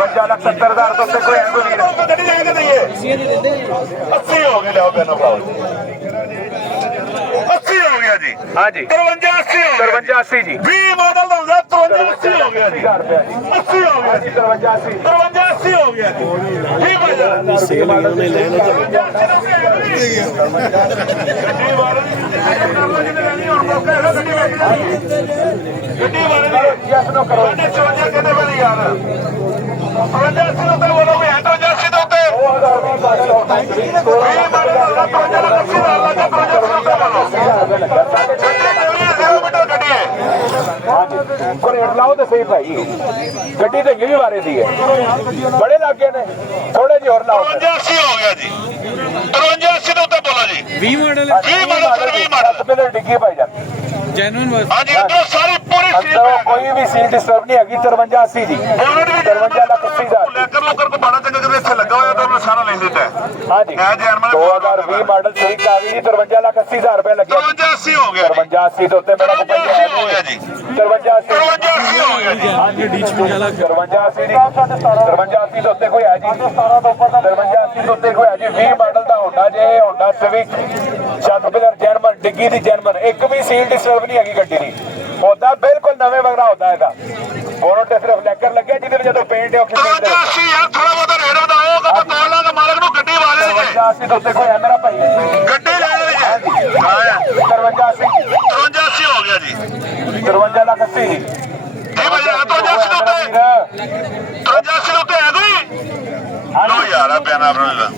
53,70,000 ਤੋਂ ਉੱਤੇ ਕੋਈ ਹੈ ਕੋਈ ਵੀਰ 80 ਹੋ ਗਏ ਲਿਆਓ ਪੈਨੋ ਪਾਓ 80 ਹੋ ਗਿਆ ਜੀ ਹਾਂ ਜੀ 53 80 ਜੀ 20 ਮਾਡਲ ਦਾ ਹੁੰਦਾ 53 80 ਹੋ ਗਿਆ ਜੀ 80 ਹੋ ਗਿਆ ਜੀ 53 80 ਹੋ ਗਿਆ ਜੀ ਠੀਕ ਹੈ ਜੀ ਸੇਲ ਮਾਡਲ ਨੇ ਲੈਣ ਗੱਡੀ ਵਾਲੇ ਯਸ ਨੋ ਕਰੋ 54 ਕਿੰਨੇ ਬਣੀ ਯਾਰ 55 80 ਤੋਂ ਬੋਲੋ ਵੀ 53 ਤੋਂ ਉੱਤੇ 20 ਮਾਡਲ ਦਾ 53 80 ਦਾ ਲੱਗਾ 53 ਤੋਂ ਬੋਲੋ ਰੇਟ ਲਾਓ ਤੇ ਸਹੀ ਭਾਈ ਗੱਡੀ ਤੇ ਵੀ ਵਾਰੇ ਦੀ ਹੈ ਬੜੇ ਲੱਗੇ ਨੇ ਥੋੜੇ ਜਿਹੇ ਹੋਰ ਲਾਓ 53 ਹੋ ਗਿਆ ਜੀ 53 80 ਦੇ ਉੱਤੇ ਬੋਲੋ ਜੀ 20 ਮਾਡਲ 20 ਮਾਡਲ ਡਿੱਗੀ ਭਾਈ ਜਾਨ ਜੈਨੂਇਨ ਹਾਂਜੀ ਅੰਦਰੋਂ ਸਾਰੀ ਪੂਰੀ ਅੰਦਰੋਂ ਕੋਈ ਵੀ ਸੀਲ ਡਿਸਟਰਬ ਨਹੀਂ ਹੈਗੀ 53 80 ਦੀ 53 ਲੱਖ 80 ਹਜ਼ਾਰ ਲੈਕਰ ਲੋਕਰ ਕੋ ਬੜਾ ਚੰਗਾ ਕਿਤੇ ਇੱਥੇ ਲੱਗਾ ਹੋਇਆ ਤਾਂ ਉਹਨੇ ਸਾਰਾ ਲੈ ਲਿੱਤਾ ਹਾਂਜੀ 2020 ਮਾਡਲ ਸਹੀ ਕਾਗਜ਼ 53 ਲੱਖ 80 ਹਜ਼ਾਰ ਰੁਪਏ ਲੱਗਿਆ 53 80 ਹੋ ਗਿਆ 53 80 ਦੇ ਉੱਤੇ ਮੇਰਾ ਕੋਈ ਹੋ ਗਿਆ ਜੀ 53 80 ਹੋ ਗਿਆ ਜੀ ਹਾਂਜੀ ਡੀਚ ਵਾਲਾ 53 80 ਦੀ 53 80 ਦੇ ਉੱਤੇ ਕੋਈ ਹੈ ਜੀ 17 ਤੋਂ ਉੱਪਰ 53 80 ਦੇ ਉੱਤੇ ਕੋਈ ਹੈ ਜੀ 20 ਮਾਡਲ ਦਾ ਹੋਂਡਾ ਜੇ ਹੋਂਡਾ ਸਿਵਿਕ 7 ਜਰਮਨ ਡਿੱਗੀ ਦੀ ਜਰਮਨ ਇੱਕ ਵੀ ਸੀਲ ਡਿਸਟਰਬ ਨਹੀਂ ਹੈਗੀ ਗੱਡੀ ਦੀ ਹੋਦਾ ਬਿਲਕੁਲ ਨਵੇਂ ਵਗਰਾ ਹੁੰਦਾ ਇਹਦਾ ਬੋਨਟ ਤੇ ਸਿਰਫ ਲੈਕਰ ਲੱਗਿਆ ਜਿਹਦੇ ਵਿੱਚ ਜਦੋਂ ਪੇਂਟ ਹੈ ਉਹ ਕਿਸੇ ਦੇ ਯਾਰ ਥੋੜਾ ਬਹੁਤਾ ਰੇਟ ਵਧਾਓਗਾ ਤਾਂ ਤੋੜ ਲਾਂਗੇ ਮਾਲਕ ਨੂੰ ਗੱਡੀ ਵਾਲੇ ਦੇ 50 ਦੇ ਉੱਤੇ ਕੋਈ ਹੈ ਮੇਰਾ ਭਾਈ ਗੱਡੀ ਲੈ ਲੈ ਹਾਂ 53 80 ਹੋ ਗਿਆ ਜੀ 53 ਲੱਖ 80 ਜੀ ਇਹ ਭਾਈ 53 ਦੇ ਉੱਤੇ 53 ਦੇ ਉੱਤੇ ਹੈ ਕੋਈ ਲੋ ਯਾਰ ਆ ਪਿਆਨਾ ਆਪਣਾ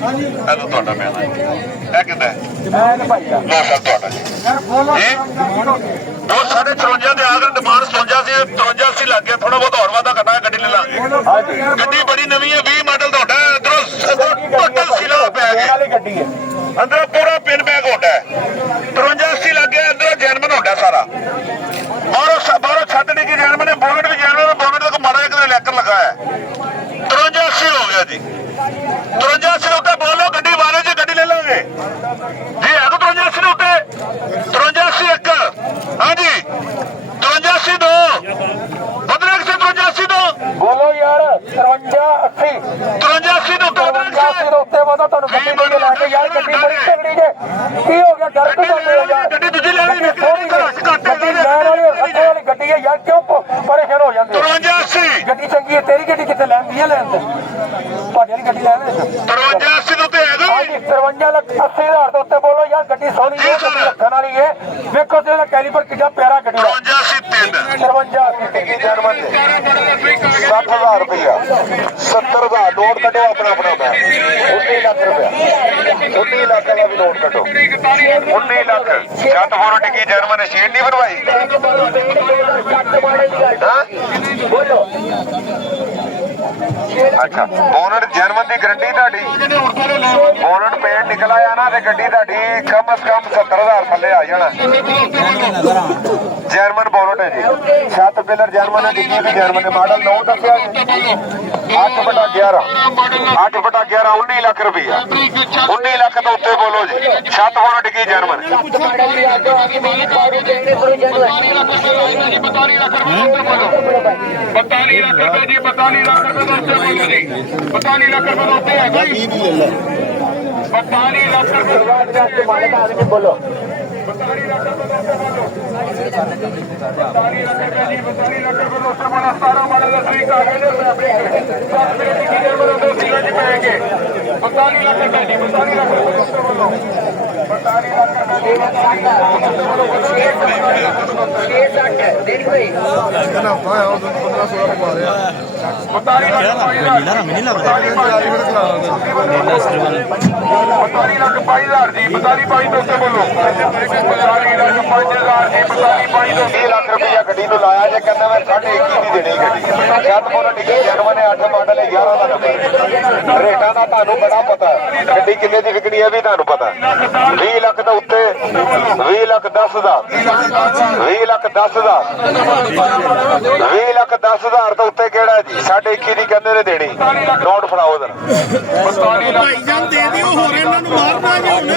ਇਹ ਤਾਂ ਤੁਹਾਡਾ ਪਿਆਨਾ ਇਹ ਕਿੰਦਾ ਇਹ ਭਾਈ ਲੋ ਸਰ ਤੁਹਾਡਾ ਉਹ 54 ਦੇ ਆਗਰ ਡਿਮਾਂਡ 57 ਸੀ 53 80 ਲੱਗ ਗਿਆ ਥੋੜਾ ਬਹੁਤ ਹੋਰ ਵਾਦਾ ਘਟਾ ਗੱਡੀ ਲੈ ਲਾਂਗੇ ਗੱਡੀ ਬੜੀ ਨਵੀਂ ਹੈ 20 ਮਾਡਲ ਦਾ ਹੁੰਦਾ ਇਧਰੋਂ ਟੋਟਲ ਸਿਲਾ ਪੈ ਗਿਆ ਗੱਡੀ ਹੈ ਅੰਦਰੋਂ ਪੂਰਾ ਪਿਨ ਬੈਗ ਹੁੰਦਾ 53 80 ਲੱਗ ਗਿਆ ਇਧਰੋਂ ਜੈਨਮਨ ਹੁੰਦਾ ਸਾਰਾ ਬਾਹਰੋਂ ਛੱਡ ਡੀ ਕੀ ਜੈਨਮਨ ਨੇ ਬੋਨਟ ਵੀ ਜੈਨਮਨ ਬੋਨਟ ਦਾ ਮਾੜਾ ਜਿਹਾ ਲੈਕਰ ਲਗਾਇਆ 53 80 ਹੋ ਗਿਆ ਜੀ 53 80 ਉੱਤੇ ਬੋਲੋ ਗੱਡੀ ਵਾਲੇ ਜੀ ਗੱਡੀ ਲੈ ਲਾਂਗੇ ਜੀ ਹੈ ਤਾਂ 53 80 ਉੱਤੇ 53 80 ਇੱਕ ਹਾਂਜੀ 53 80 ਦੋ ਬਦਰਕ ਸੇ 53 80 ਦੋ ਬੋਲੋ ਯਾਰ 53 80 53 80 ਤੋਂ 53 80 ਦੇ ਉੱਤੇ ਵਾਦਾ ਤੁਹਾਨੂੰ ਗੱਡੀ ਦੇ ਲੈ ਕੇ ਯਾਰ ਗੱਡੀ ਬੜੀ ਤਗੜੀ ਜੇ ਕੀ ਹੋ ਗਿਆ ਡਰ ਕਿਉਂ ਯਾਰ ਗੱਡੀ ਦੂਜੀ ਲੈ ਲਈ ਗੱਡੀ ਲੈਣ ਵਾਲੀ ਅੱਗੇ ਵਾਲੀ ਗੱਡੀ ਹੈ ਯਾਰ ਕਿਉਂ ਪਰੇਸ਼ਾਨ ਹੋ ਜਾਂਦੇ 53 80 ਗੱਡੀ ਚੰਗੀ ਹੈ ਤੇਰੀ ਗੱਡੀ ਕਿੱਥੇ ਲੈਂਦੀ ਹੈ ਲੈਣ ਤੇ ਤੁਹਾਡੀ ਵਾਲੀ ਗੱਡੀ ਲੈਣ 53 80 ਤੋਂ ਤੇ ਹੈਗਾ ਹਾਂਜੀ 53 ਲੱਖ 80 ਹਜ਼ਾਰ ਦੇ ਉੱਤੇ ਬੋਲੋ ਯਾਰ ਗੱਡੀ ਸੋਹਣੀ ਹੈ ਗੱਡੀ ਰੱਖਣ ਵਾਲੀ ਹੈ ਵੇਖੋ ਤੇ ਇਹਦਾ ਕੈਲੀਪਰ ਕਿੰਨਾ ਪਿਆਰਾ ਗੱਡੀ ਦਾ 53 80 ਜਰਮਨ 60,000 ਰੁਪਇਆ 70,000 ਨੋਟ ਕੱਢੋ ਆਪਣਾ 19 ਲੱਖ ਰੁਪਇਆ 19 ਲੱਖ ਵਾਲਾ ਵੀ ਨੋਟ ਕੱਢੋ 19 ਲੱਖ ਜੱਟ ਫੋਰ ਟਿੱਕੀ ਜਰਮਨ ਸ਼ੀਟ ਨਹੀਂ ਬਣਵਾਈ ਬੋਲੋ ਅੱਛਾ ਬੋਨਟ ਜਰਮਨ ਦੀ ਗਰੰਟੀ ਤੁਹਾਡੀ ਬੋਨਟ ਪੇਂਟ ਨਿਕਲ ਆਇਆ ਨਾ ਤੇ ਗੱਡੀ ਤੁਹਾਡੀ ਕਮ ਸੇ ਕਮ 70,000 ਥੱਲੇ ਆ ਜਾਣਾ ਜਰਮਨ ਬੋਨਟ ਹੈ ਜੀ 7 ਪਿਲਰ ਜਰਮਨ ਹੈ ਡਿੱਗੀ ਵੀ ਜਰਮਨ ਦੇ ਮਾਡਲ 9 ਦੱਸਿਆ 8/11 8/11 19 ਲੱਖ ਰੁਪਇਆ 19 ਲੱਖ ਤੋਂ ਉੱਤੇ ਬੋਲੋ ਜੀ 7 ਬੋਨਟ ਡਿੱਗੀ ਜਰਮਨ 42 ਲੱਖ ਰੁਪਏ ਜੀ 42 ਲੱਖ ਰੁਪਏ 42 ਲੱਖ ਰੁਪਏ ਉੱਤੇ ਹੈਗਾ ਜੀ 42 ਲੱਖ ਰੁਪਏ ਮਾਲਕ ਆਦਮੀ ਬੋਲੋ 42 ਲੱਖ ਰੁਪਏ 42 ਲੱਖ ਰੁਪਏ ਜੀ 42 ਲੱਖ ਰੁਪਏ ਤੋਂ ਉੱਤੇ ਬਣਾ 17 ਮਾਡਲ ਦਾ ਸਵੀਕ ਆ ਗਏ ਨੇ 10 ਮਿੰਟ ਦੀ ਜਰਮਨ ਦੇ ਸੀਲਾਂ ਚ ਪੈਣਗੇ 42 ਲੱਖ ਰੁਪਏ ਜੀ 42 ਲੱਖ ਰੁਪਏ ਉੱਤੇ ਬੋਲੋ 42 ਲੱਖ ਰੁਪਏ 42 ਲੱਖ 5,000 ਜੀ 42 5 ਤੋਂ ਉੱਤੇ ਬੋਲੋ 42 ਲੱਖ 5,000 ਜੀ 42 5 ਤੋਂ 20 ਲੱਖ ਰੁਪਇਆ ਗੱਡੀ ਨੂੰ ਲਾਇਆ ਜੇ ਕਹਿੰਦਾ ਮੈਂ 21.5 ਦੀ ਦੇਣੀ ਗੱਡੀ ਜਦ ਬੋਲੋ ਡਿੱਗੀ ਜਰਮਨ 8 ਮਾਡਲ ਹੈ 11 ਦਾ ਨੰਬਰ ਰੇਟਾਂ ਦਾ ਤੁਹਾਨੂੰ ਬੜਾ ਪਤਾ ਗੱਡੀ ਕਿੰਨੇ ਦੀ ਵਿਕਣੀ ਹੈ ਵੀ ਤੁਹਾਨੂੰ ਪਤਾ 20 ਲੱਖ ਤੋਂ ਉੱਤੇ 20 ਲੱਖ 10,000 20 ਲੱਖ 10,000 20 ਲੱਖ 10,000 ਤੋਂ ਉੱਤੇ ਕਿਹੜਾ ਜੀ 21.5 ਦੀ ਕਹਿੰਦੇ ਨੇ ਦੇਣੀ ਨੋਟ ਫੜਾਓ ਉਧਰ ਭਾਈਜਾਨ ਦੇ ਦਿਓ ਹੋਰ ਇਹਨਾਂ ਨੂੰ ਮਾਰਨਾ ਜੀ ਹੁਣ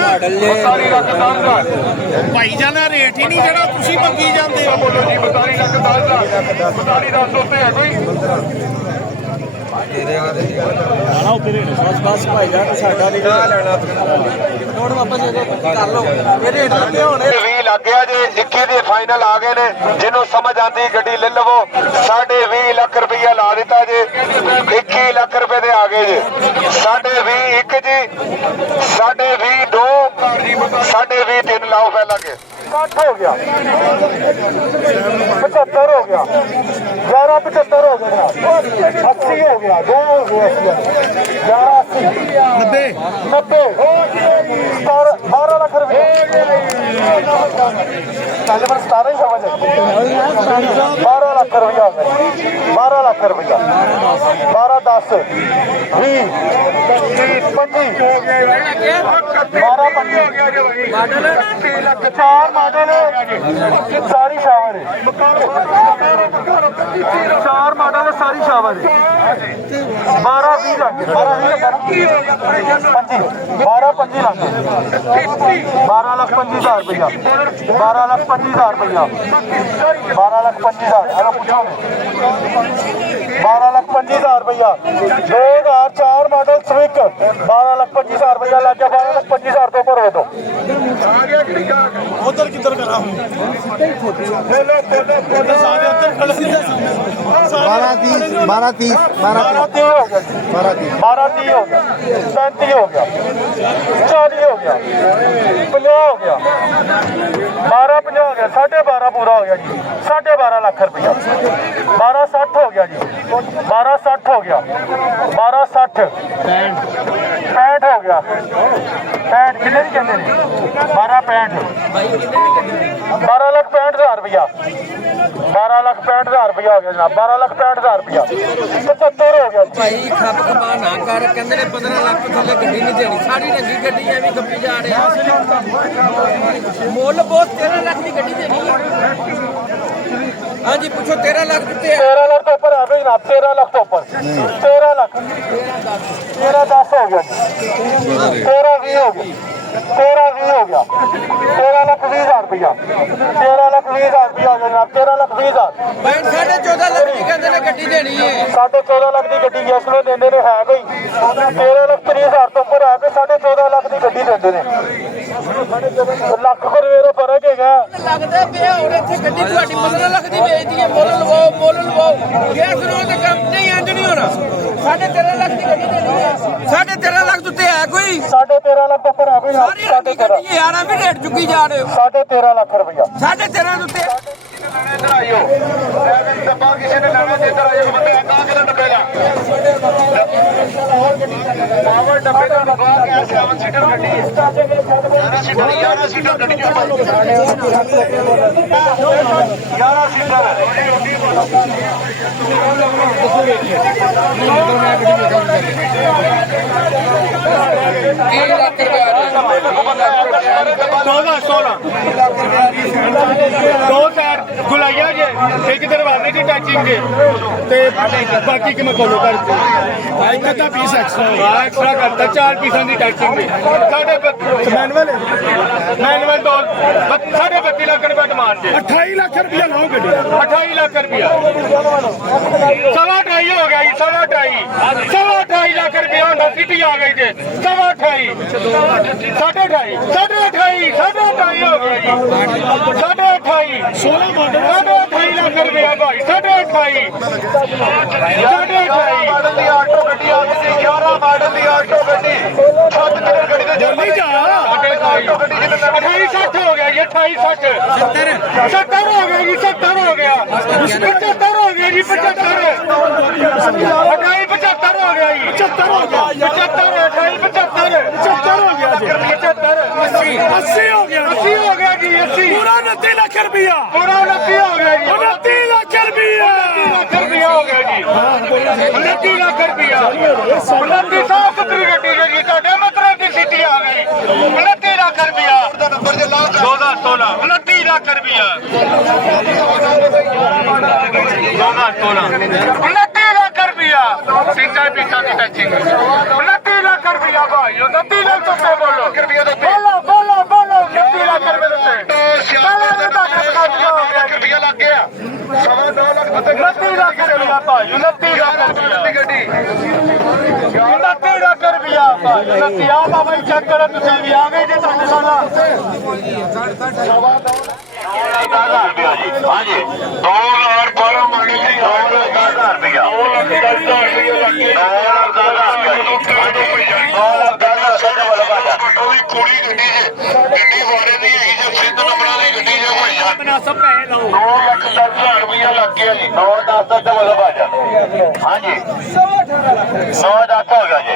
42 ਲੱਖ 10,000 ਭਾਈਜਾਨ ਦਾ ਰੇਟ ਹੀ ਨਹੀਂ ਜਿਹੜਾ ਤੁਸੀਂ ਮੰਗੀ ਜਾਂਦੇ ਹੋ ਬੋਲੋ ਜੀ 42 ਲੱਖ 10,000 42 ਲੱਖ ਮਾਡਲ ਉੱਤੇ ਹੈ ਕੋਈ ਬਸ ਭਾਈ ਜਾਨ ਸਾਡਾ ਨਹੀਂ ਲੈਣਾ ਹੁਣ ਵਾਪਸ ਕਰ ਲਓ ਇਹ ਰੇਟ ਲੱਗੇ ਹੋਣੇ 20 ਲੱਗ ਗਿਆ ਜੀ 21 ਦੇ ਫਾਈਨਲ ਆ ਗਏ ਨੇ ਜਿਹਨੂੰ ਸਮਝ ਆਂਦੀ ਗੱਡੀ ਲੈ ਲਵੋ 20.5 ਲੱਖ ਰੁਪਈਆ ਲਾ ਦਿੱਤਾ ਜੀ 21 ਲੱਖ ਰੁਪਏ ਦੇ ਆ ਗਏ ਜੀ 20.5 ਇੱਕ ਜੀ 20.5 ਦੋ 20.5 ਤਿੰਨ ਲਾਓ ਪਹਿਲਾਂ ਕੇ 60 ਹੋ ਗਿਆ 75 ਹੋ ਗਿਆ 11.75 ਹੋ ਗਿਆ 80 ਹੋ ਗਿਆ 2 ਹੋ ਗਿਆ 11 80 90 12 ਲੱਖ ਰੁਪਏ ਕੱਲ ਪਰ 17 ਹੀ ਸਮਝ 12 ਲੱਖ ਰੁਪਇਆ 12 ਲੱਖ ਰੁਪਇਆ 12 10 20 25 12 25 ਹੋ ਗਿਆ ਜੀ ਮਾਡਲ 6 ਲੱਖ 4 ਮਾਡਲ ਸਾਰੀ ਸ਼ਾਵਰ ਹੈ 4 ਮਾਡਲ ਸਾਰੀ ਸ਼ਾਵਰ ਹੈ 12 20 ਲੱਖ 12 20 ਲੱਖ 25 12 25 ਲੱਖ 12 ਲੱਖ 25,000 ਰੁਪਇਆ 12 ਲੱਖ 25,000 ਰੁਪਇਆ 12 ਲੱਖ 25,000 ਹਲੋ ਪੁੱਛੋ 12 ਲੱਖ 25,000 ਰੁਪਇਆ 2004 ਮਾਡਲ ਸਵਿਕ 12 ਲੱਖ 25,000 ਰੁਪਇਆ ਲੱਗ ਗਿਆ 12 ਲੱਖ 25,000 ਤੋਂ ਉੱਪਰ ਹੋ ਦੋ ਉਧਰ ਕਿੱਧਰ ਕਰਾਂ ਸਾਰੇ ਉੱਧਰ ਖੜੇ 12 30 12 30 ਹੋ ਗਿਆ 12 30 ਹੋ ਗਿਆ 35 ਹੋ ਗਿਆ 40 ਹੋ ਗਿਆ 50 ਹੋ ਗਿਆ 12 50 ਹੋ ਗਿਆ 12.5 ਪੂਰਾ ਹੋ ਗਿਆ ਜੀ 12.5 ਲੱਖ ਰੁਪਇਆ 12 60 ਹੋ ਗਿਆ ਜੀ 12 60 ਹੋ ਗਿਆ 12 60 65 ਹੋ ਗਿਆ 65 ਕਿੰਨੇ ਦੀ ਕਹਿੰਦੇ ਨੇ 12 65 12 ਲੱਖ 65,000 ਰੁਪਇਆ 12 ਲੱਖ 65,000 ਰੁਪਇਆ ਹੋ ਗਿਆ ਜਨਾਬ 12 ਲੱਖ 65,000 ਰੁਪਇਆ 75 ਹੋ ਗਿਆ ਭਾਈ ਖੱਪ ਖਪਾ ਨਾ ਕਰ ਕਹਿੰਦੇ ਨੇ 15 ਲੱਖ ਤੋਂ ਥੱਲੇ ਗੱਡੀ ਨਹੀਂ ਦੇਣੀ ਸਾਰੀ ਰੰਗੀ ਗੱਡੀ ਐਵੇਂ ਖੱਪੀ ਜਾ ਰਹੇ ਮੁੱਲ ਬਹੁਤ 13 ਲੱਖ ਦੀ ਗੱਡੀ ਦੇਣੀ ਹੈ ਹਾਂਜੀ ਪੁੱਛੋ 13 ਲੱਖ ਦਿੱਤੇ 13 ਲੱਖ ਤੋਂ ਉੱਪਰ ਆ ਗਈ ਜਨਾਬ 13 ਲੱਖ ਤੋਂ ਉੱਪਰ 13 ਲੱਖ 13 10 ਹੋ ਗਿਆ 13 20 ਹੋ ਗਿਆ 13 20 ਹੋ ਗਿਆ 13 ਲੱਖ 20,000 ਰੁਪਇਆ 13 ਲੱਖ 20,000 ਰੁਪਇਆ ਹੋ ਗਿਆ ਜਨਾਬ 13 ਲੱਖ 20,000 ਬੈਂਕ 14.5 ਲੱਖ ਦੀ ਕਹਿੰਦੇ ਨੇ ਗੱਡੀ ਦੇਣੀ ਹੈ 14.5 ਲੱਖ ਦੀ ਗੱਡੀ ਜਿਸ ਨੂੰ ਦਿੰਦੇ ਨੇ ਹੈ ਕੋਈ 13 ਲੱਖ 30,000 ਤੋਂ ਉੱਪਰ ਆ ਕੇ 14.5 ਲੱਖ ਦੀ ਗੱਡੀ ਦਿੰਦੇ ਨੇ ਲੱਖ ਰੁਪਏ ਦਾ ਫਰਕ ਹੈਗਾ ਲੱਗਦਾ ਪਿਆ ਹੁਣ ਇੱਥੇ ਗੱਡੀ ਤੁਹਾਡੀ 15 ਲੱਖ ਦੀ ਵੇਚਦੀ ਹੈ ਮੁੱਲ ਲਵਾਓ ਗੈਸ ਰੋਡ ਦੇ ਕੰਮ ਨਹੀਂ ਇੰਜ ਨਹੀਂ ਹੋਣਾ 13.5 ਲੱਖ ਦੀ ਗੱਡੀ ਦੇਣੀ ਹੈ 13.5 ਲੱਖ ਉੱਤੇ ਹੈ ਕੋਈ 13.5 ਲੱਖ ਤੋਂ ਉੱਪਰ ਆ ਗਈ ਸਾਰੀ ਰੰਗੀ ਗੱਡੀ ਯਾਰਾਂ ਵੀ ਰੇਟ ਚੁੱਕੀ ਜਾ ਰਹੇ ਹੋ 13.5 ਲੱਖ ਰੁਪਇਆ 13.5 ਦੇ ਉੱਤੇ ਇੱਧਰ ਆਇਓ ਡੱਬਾ ਕਿਸੇ ਨੇ ਲੈਣਾ ਤੇ ਇੱਧਰ ਆਇਓ ਬੰਦੇ ਆ ਕਿਲੋ ਡੱਬੇ ਦਾ ਪਾਵਰ ਡੱਬੇ ਦਾ ਡੱਬਾ ਕਿਆ 7 ਸੀਟਰ ਗੱਡੀ 11 ਸੀਟਰ ਗੱਡੀ 11 ਸੀਟਰ ਦੋ ਸਾਈਡ ਗੁਲਾਈਆਂ ਜੇ ਇੱਕ ਦਰਵਾਜ਼ੇ ਦੀ ਟੱਚਿੰਗ ਜੇ ਤੇ ਬਾਕੀ ਕਿ ਮੈਂ ਕੋਲੋਂ ਕਰਤੀ ਇੱਕ ਤਾਂ ਪੀਸ ਐਕਸਟਰਾ ਕਰਤਾ 4 ਪੀਸਾਂ ਦੀ ਟੱਚਿੰਗ ਦੀ ਸਾਡੇ ਮੈਨੂਅਲ ਤੋਂ 32 ਲੱਖ ਰੁਪਏ ਡਿਮਾਂਡ ਜੇ 28 ਲੱਖ ਰੁਪਏ ਲਾਓ ਗੱਡੀ 28 ਲੱਖ ਰੁਪਏ ਸਵਾ 2.5 ਹੋ ਗਿਆ ਜੀ ਸਵਾ 2.5 ਲੱਖ ਰੁਪਏ ਹੁੰਦਾ ਸਿੱਧੀ ਆ ਗਈ ਜੇ ਸਵਾ 2.5 ਸਾਢੇ 2.5 ਹੋ ਗਿਆ ਜੀ 2.5 16 ਮਾਡਲ 2.5 ਲੱਖ ਰੁਪਏ ਭਾਈ 2.5 ਮਾਡਲ ਦੀ ਆਟੋ ਗੱਡੀ ਆ ਗਈ 11 ਮਾਡਲ ਦੀ ਆਟੋ ਗੱਡੀ 7 ਸੀਟਰ ਗੱਡੀ ਦੇ ਜਲਦੀ ਜਾ ਆਟੋ ਗੱਡੀ ਜਿਹਨੇ 28 60 ਹੋ ਗਿਆ ਜੀ 28 60 70 ਹੋ ਗਿਆ ਜੀ 70 ਹੋ ਗਿਆ 75 ਹੋ ਗਿਆ ਜੀ 75 28 75 ਹੋ ਗਿਆ ਜੀ 75 ਹੋ ਗਿਆ 75 28 75 75 ਹੋ ਗਿਆ ਜੀ 75 80 ਹੋ ਗਿਆ 80 ਹੋ ਗਿਆ ਜੀ 80 ਪੂਰਾ 29 ਲੱਖ ਰੁਪਇਆ ਪੂਰਾ 29 ਹੋ ਗਿਆ ਜੀ 29 ਲੱਖ ਰੁਪਇਆ 29 ਲੱਖ ਰੁਪਇਆ ਹੋ ਗਿਆ ਜੀ 29 ਲੱਖ ਰੁਪਇਆ 29 ਸਾਫ ਸੁਥਰੀ ਗੱਡੀ ਹੈ ਜੀ ਤੁਹਾਡੇ ਮਤਲਬ ਦੀ ਸਿੱਟੀ ਆ ਗਈ 29 ਲੱਖ ਰੁਪਇਆ ਦਾ ਨੰਬਰ ਜੇ ਲਾਓ 2016 29 ਲੱਖ ਰੁਪਇਆ 29 ਲੱਖ ਰੁਪਇਆ ਸਿੰਚਾਈ ਪੀਸਾਂ ਦੀ ਟੱਚਿੰਗ 29 ਲੱਖ ਰੁਪਇਆ ਭਾਈ 29 ਲੱਖ ਤੋਂ ਉੱਤੇ ਬੋਲੋ ਬੋਲੋ 29 ਲੱਖ ਰੁਪਏ ਦੇ ਉੱਤੇ ਲੱਖ ਰੁਪਇਆ ਲੱਗ ਗਿਆ 9.5 ਲੱਖ 29 ਲੱਖ ਰੁਪਿਆ ਭਾਈ 29 ਲੱਖ ਰੁਪਿਆ ਗੱਡੀ 29 ਲੱਖ ਰੁਪਿਆ ਭਾਈ 29 ਆ ਬਾਬਾ ਜੀ ਚੈੱਕ ਕਰੋ ਤੁਸੀਂ ਵੀ ਆ ਗਏ ਜੇ ਤੁਹਾਡੇ ਨਾਲ ਹਾਂਜੀ 2 ਲੱਖ 12 ਮੰਗੇ ਸੀ 2 ਲੱਖ 10,000 ਰੁਪਇਆ 2 ਲੱਖ 10,000 ਰੁਪਇਆ ਲੱਗੇ 2 ਲੱਖ 10,000 ਉਹਦੀ ਕੁੜੀ ਗੱਡੀ 'ਚ ਗੱਡੀ ਵਾਰੇ ਦੀ ਹੈਗੀ ਜੇ ਸਿੰਧ ਨੰਬਰਾਂ ਦੀ ਗੱਡੀ 'ਚ ਹੋਈ ਆ 2 ਲੱਖ 10,000 ਰੁਪਇਆ ਲੱਗ ਗਿਆ ਜੀ 9-10 ਦਾ ਡਬਲ ਭਾਜਾ ਹਾਂਜੀ 9-10 ਹੋ ਗਿਆ ਜੀ